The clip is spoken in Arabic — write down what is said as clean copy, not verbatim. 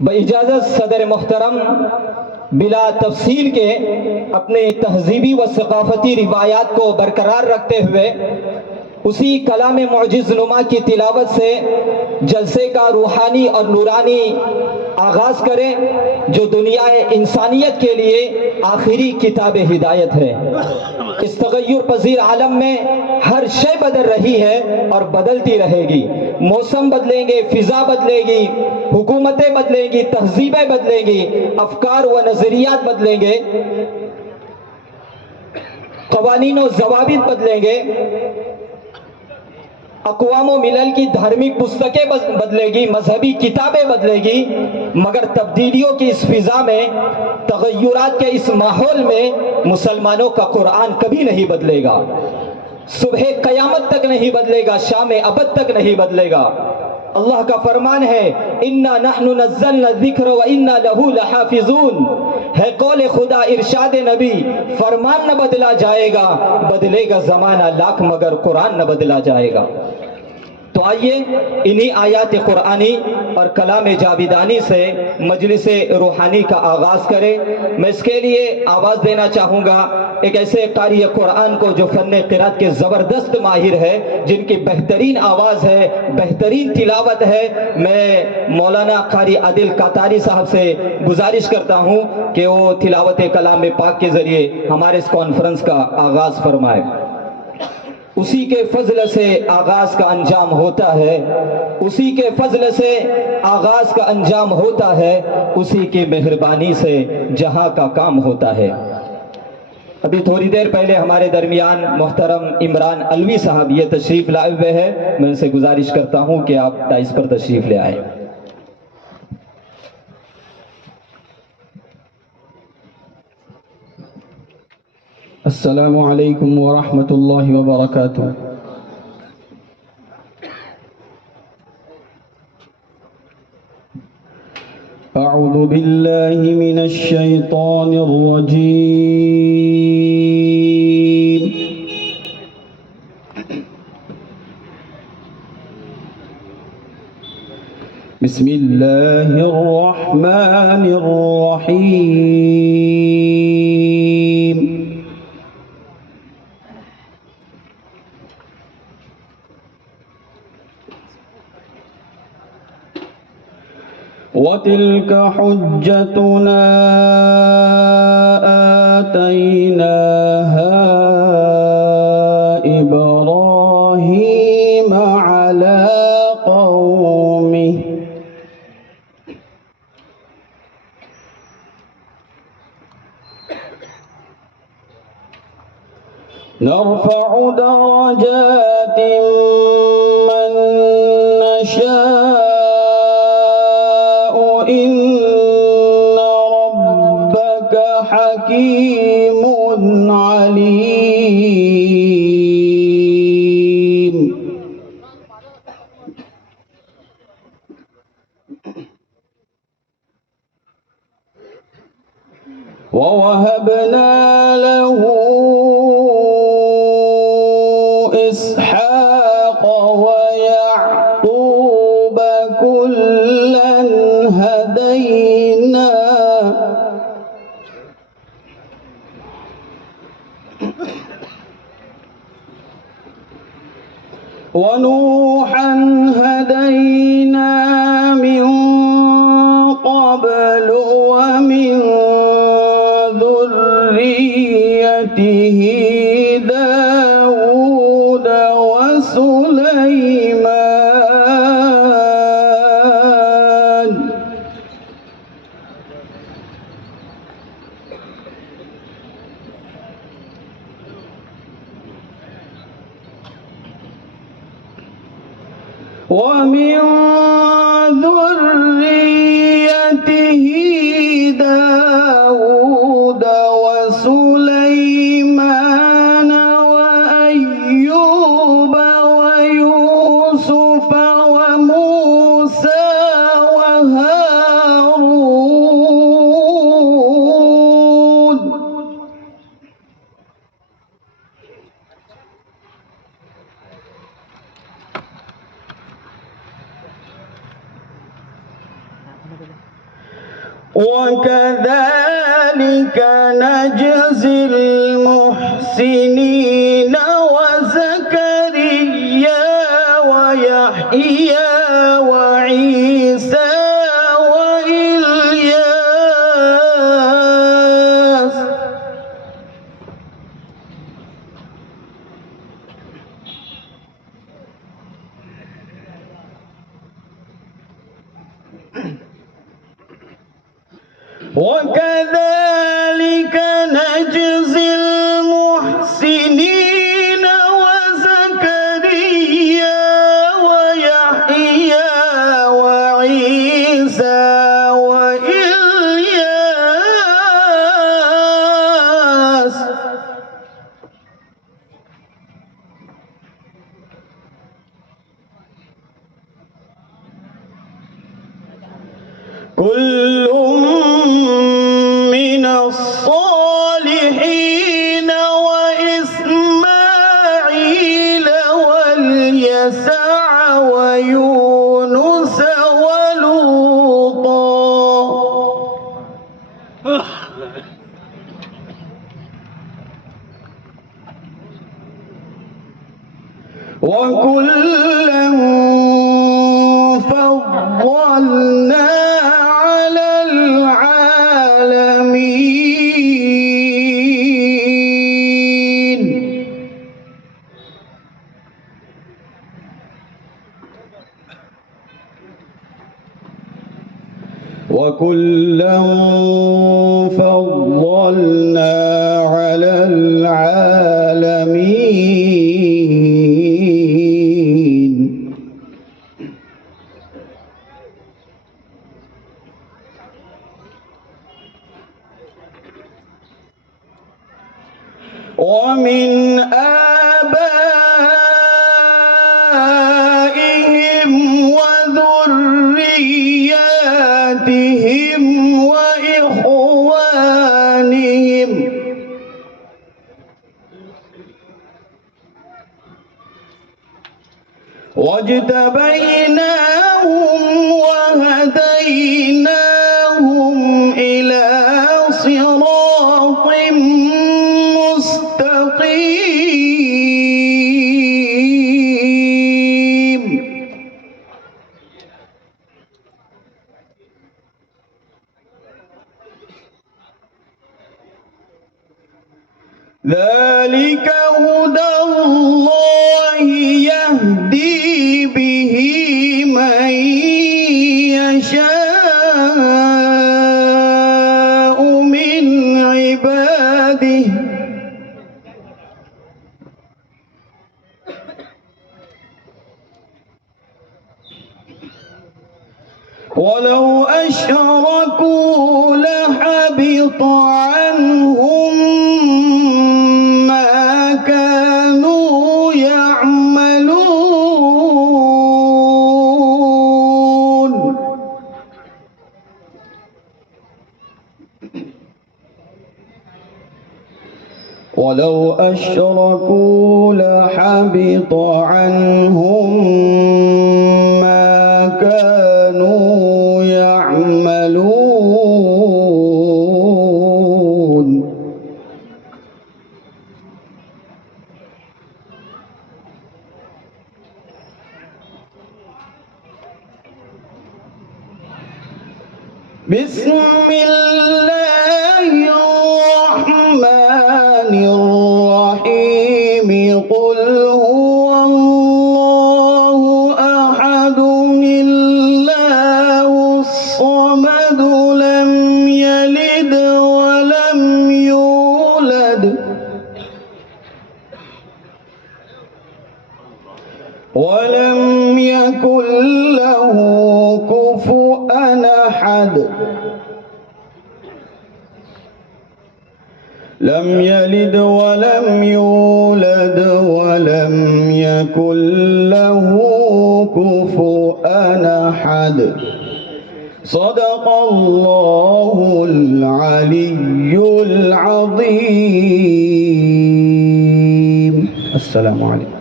باجازت صدر محترم بلا تفصیل کے اپنے تہذیبی و ثقافتی روایات کو برقرار رکھتے ہوئے اسی کلام معجز نما کی تلاوت سے جلسے کا روحانی اور نورانی آغاز کریں، جو دنیا انسانیت کے لیے آخری کتاب ہدایت ہے۔ اس تغیر پذیر عالم میں ہر شے بدل رہی ہے اور بدلتی رہے گی۔ موسم بدلیں گے، فضا بدلے گی، حکومتیں بدلیں گی، تہذیبیں بدلیں گی، افکار و نظریات بدلیں گے، قوانین و ضوابط بدلیں گے، اقوام و ملل کی دھارمک پستکیں بدلے گی، مذہبی کتابیں بدلے گی، مگر تبدیلیوں کی اس فضا میں، تغیرات کے اس ماحول میں مسلمانوں کا قرآن کبھی نہیں بدلے گا۔ صبح قیامت تک نہیں بدلے گا، شام ابد تک نہیں بدلے گا۔ اللہ کا فرمان ہے اِنَّا نَحْنُ نَزَّلْنَا الذِّكْرَ وَإِنَّا لَهُ لَحَافِظُونَ، ہے قول خدا، ارشاد نبی، فرمان نہ بدلا جائے گا، بدلے گا زمانہ لاکھ مگر قرآن نہ بدلا جائے گا۔ تو آئیے انہی آیات قرآنی اور کلام جاویدانی سے مجلس روحانی کا آغاز کریں۔ میں اس کے لیے آواز دینا چاہوں گا ایک ایسے قاری قرآن کو جو فن قرات کے زبردست ماہر ہے، جن کی بہترین آواز ہے، بہترین تلاوت ہے۔ میں مولانا قاری عادل کاتاری صاحب سے گزارش کرتا ہوں کہ وہ تلاوت کلام پاک کے ذریعے ہمارے اس کانفرنس کا آغاز فرمائے۔ اسی کے فضل سے آغاز کا انجام ہوتا ہے، اسی کے فضل سے آغاز کا انجام ہوتا ہے، اسی کی مہربانی سے جہاں کا کام ہوتا ہے۔ ابھی تھوڑی دیر پہلے ہمارے درمیان محترم عمران علوی صاحب یہ تشریف لائے ہوئے ہیں، میں ان سے گزارش کرتا ہوں کہ آپ ڈائس پر تشریف لے آئیں۔ السلام علیکم ورحمۃ اللہ وبرکاتہ۔ اعوذ باللہ من الشیطان الرجیم۔ بسم اللہ الرحمن الرحیم۔ وَتِلْكَ حُجَّتُنَا آتَيْنَاهَا إِبْرَاهِيمَ عَلَى قَوْمِهِ نَرْفَعُ دَرَجَاتٍ مَّن نَّشَاءُ إِنَّ رَبَّكَ حَكِيمٌ عَلِيمٌ۔ وَوَهَبْنَا لَهُ إِسْحَاقَ وَيَعْقُوبَ كُلًّا هَدَيْنَا وَنُوحًا هَدَيْنَا مِن قَبْلُ وَمِن ذُرِّيَّتِهِ دَاوُودَ وَسُلَيْمَانَ وَمِن ذُرِّيَّتِهِ دَاوُودَ وَسُلَيْمَانَ وَأَيُّوبَ وَيُوسُفَ وَمُوسَى وَهَارُونَ وكذلك نجزي المحسنين وزكريا ويحيى وعيسى وإلياس وكذلك نجزي المحسنين وزكريا ويحيى وعيسى وإلياس كل من الصالحين وإسماعيل واليسع ويونس ولوطا وكلا فضلنا على العالمين وكلا فضلنا على العالمين ومن آبائهم وذرياتهم وإخوانهم واجتبيناهم وهديناهم إلى صراط مستقيم ذلك هدى الله يهدي به من يشاء من عباده ولو أشركوا لحبط عنهم ما كانوا يعملون ولو أشركوا لحبط عنهم ما كانوا يعملون بسم الله الرحمن الرحيم قل هو الله أحد الله الصمد لم يلد ولم يولد ولم يكن له كفوا أحد لم يلد ولم يولد ولم يكن له كفوا أحد صدق الله العلي العظيم. السلام عليكم.